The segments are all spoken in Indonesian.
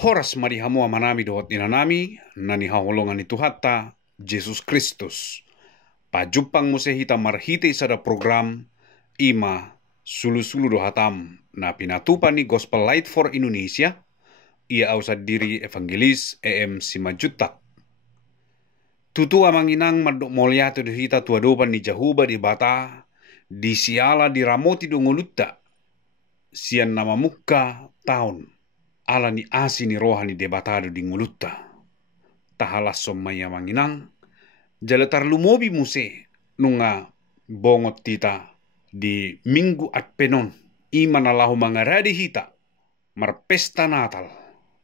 Horas marihamua manami dohot inanami, nani haholongan itu hatta, Jesus Kristus. Pajupang musehita marhite sada program, ima sulu-sulu dohatam, na pinatupan ni Gospel Light for Indonesia, ia ausad diri evangelis EM Simajutak. Tutu amanginang madok moliato dohita tuadopan ni Jahuba di bata, di siala di ramoti dongolutta, sian nama muka tahun. Ala ni asi ni rohani debatado di ngulutta. Tahalas sommaya manginang, jalatar lumobi muse nunga bongot tita di minggu at penon imana lahu mangaradi hita marpesta natal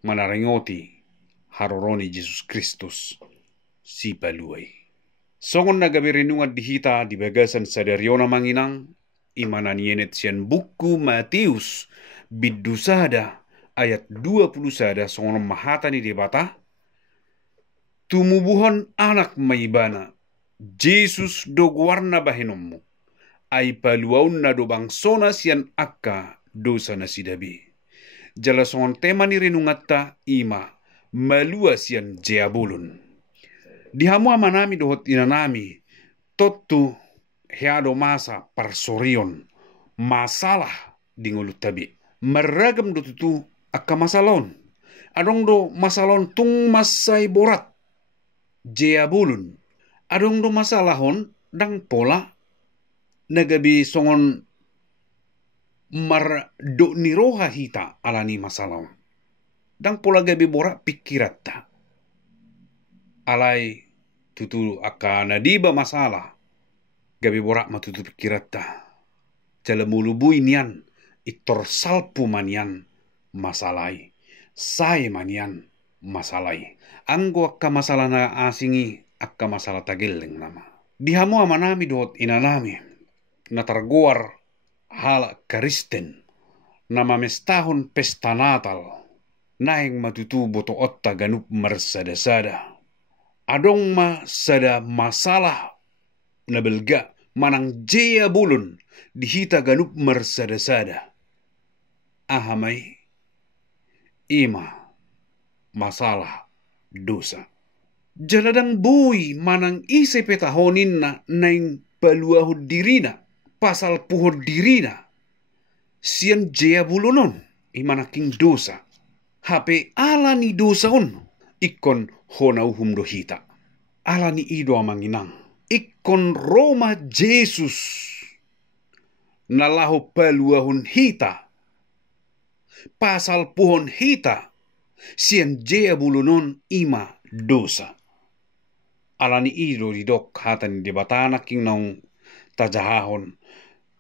manarengoti haroroni Jesus Kristus si paluay. Songon nagabirinungan di hita di bagasan sadariona manginang imana nienet sian buku Matius bidusada ayat 20 sada songon mahata ni debata tumubuhan anak maibana Jesus dogwarna bahenommu ay paluaun na do bangsona sian akka dosa na sidabi jala songon tema ni renungatta ima malua sian jeabulun dihamu amanami dohot inanami totu heado masa parsorion masalah dingulut tabi meragam do tutu akka masalon adong do masalon tung masai borat jeabulun adong do masalahon dang pola nagabi songon mar do niroha hita alani masalon dang pola gabi borat pikiratta alai tutu akka nadiba masalah gabi borak matutu pikiratta jalamulubu inian itor salpu manian masalai sai manian masalai anggo akka masalah na asingi akka masalah tagelleng nama dihamu amanami dot inanami natarguar hala karisten nama mestahun pesta natal naing matutu boto otta ganup marsada-sada adong ma sada masalah nabelga manang jea bulun dihita ganup marsada-sada ahamai ima masalah dosa jaladang bui manang ise petahonin na naing paluahud dirina pasal puhod dirina sian jea bulunon imanaking dosa hape ala ni dosa on ikon honauhum dohita ala ni ido amanginang ikon Roma Jesus nalahu paluahun hita pasal pohon hita sian jea bulunon ima dosa alani ido di dok hatan di batana king naung tajahahon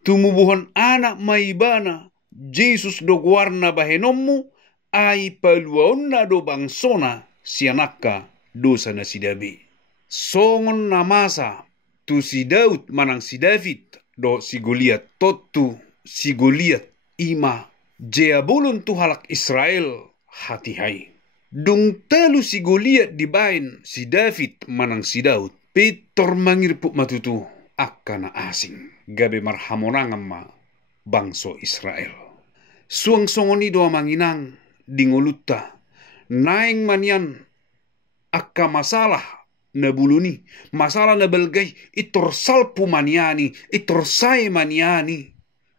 tumubuhan anak maibana Jesus dogwarna bahenommu ay paluaon na do bangsona sianaka dosa na si Dabi songon na masa tu si Daud manang si David do si Goliat totu si Goliat ima jeabulun tu halak Israel hati-hai dung telu si Goliat dibain si David manang si Daud Peter mangirpuk matutu akka na asing gabe marhamonangam ma bangso Israel suang songoni do manginang dingulutta naing manian akka masalah na buluni masalah na belgay itor salpu maniani itor say maniani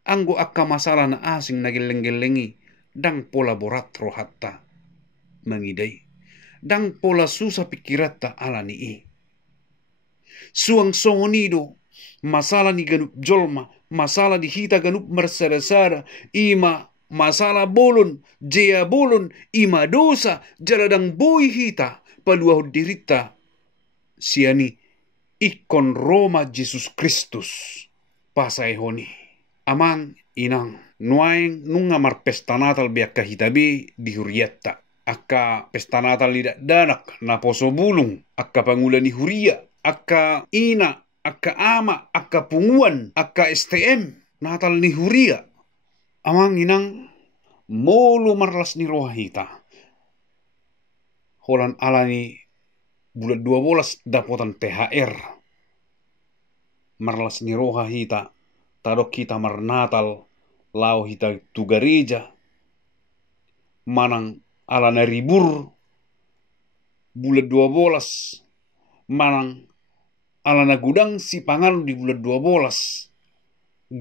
anggo akka masalah na asing nageleng-gelengi dang pola borat rohatta mangiday dang pola susah pikiratta ala nii suang songonido masalah ni ganup jolma masalah di hita ganup marsada-sada ima masalah bolon jea bolon ima dosa jaladang bui hita paluahud dirita siani ikon Roma Jesus Kristus pasaihoni amang inang nuaing nunga mar pesta natal biakka hitabi di huriatta akka pesta natal lidak danak na poso bulung akka pangulan ni huria akka ina akka ama akka punguan akka STM natal ni huria amang inang molo marlas ni rohita holan alani bulan 12 dapotan THR marlas ni rohita tadok kita marnatal lau hita tu gereja manang alana ribur bulan 12 manang alana gudang si pangal di bulan 12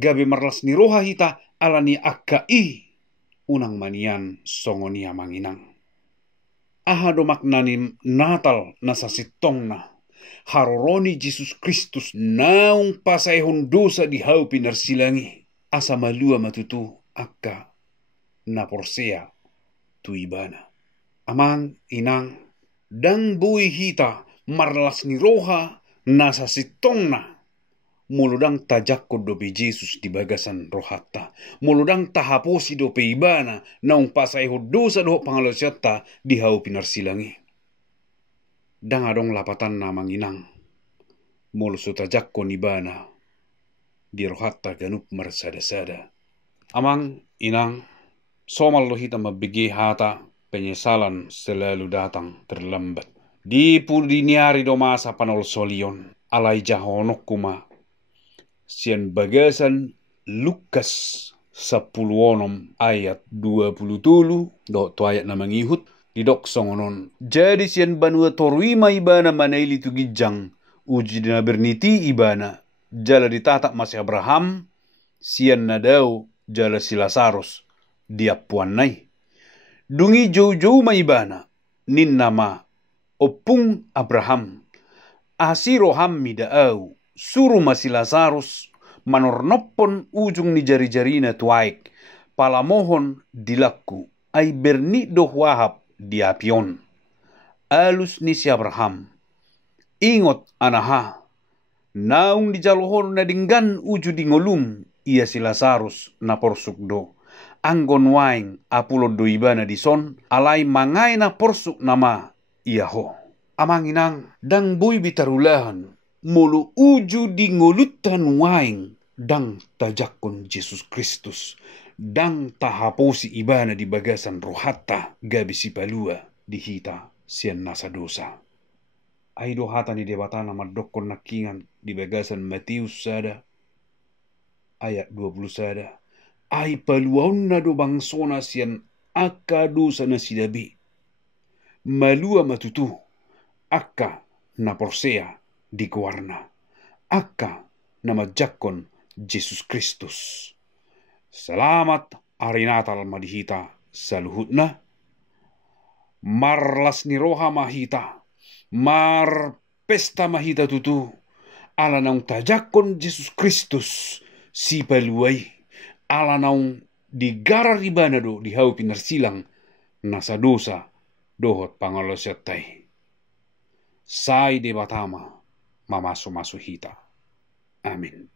gabe marlas ni roha hita alani akkai unang manian songonia manginang. Aha do maknani Natal nasasitongna haroroni Jesus Kristus naung pasaihon dosa di hau pinarsilangi asa malua matutu akka na porsea tu ibana. Amang inang dang bui hita marlas ni roha nasasitongna muludang tajakko dope Jesus di bagasan rohatta. Muludang tahaposi dope ibana naung pasaiho dosa doho pangalosyatta di hau pinarsilangi. Dang adong lapatan na manginang. Muluso tajakko nibana di rohatta ganup marsada-sada. Amang inang somal lo hita mabigi hata penyesalan selalu datang terlambat. Di pudiniari do masa panol solion alai jahonok kuma sian bagasan Lukas 10 ayat 27 do to ayat na mangihut di dok songonon. Jadi sian banua torwima ibana manaili tu gijang uji dina berniti ibana jala ditatak masih Abraham sian nadau jala si Lazarus diapuan nai. Dungi jauh-jauh ma ibana nin nama opung Abraham asiro hammi daau suruh masih Lazarus manornopon ujung ni jari-jarina tuaik palamohon dilaku ai berni doh wahab diapion alus ni si Abraham ingot anaha naung di jalohon na dinggan uju di ngolum ia si Lazarus na porsuk do anggon waing apulo do ibana di son alai mangai na porsuk nama ia ho. Amang inang dang boy bitarulahan mulu uju di ngolutan waing dang tajakon Jesus Kristus dang tahaposi ibana di bagasan rohatta gabi si palua di hita sian nasa dosa. Ai dohata ni debatana madokon nakingan di bagasan Matius sada ayat 20 sada. Ai paluaun na do bangsona sian akka dosa na sidabi. Malua matutu akka na porsea di kuarna. Akka na majakon Jesus Kristus. Selamat hari Natal madihita saluhutna. Marlas ni roha mahita. Mar pesta mahita tutu. Ala naung tajakon Jesus Kristus si paluai. Ala naung digara ribana do di hau pinarsilang nasa dosa dohot pangalosyatai. Sai debatama mamaso-maso hita. Amin.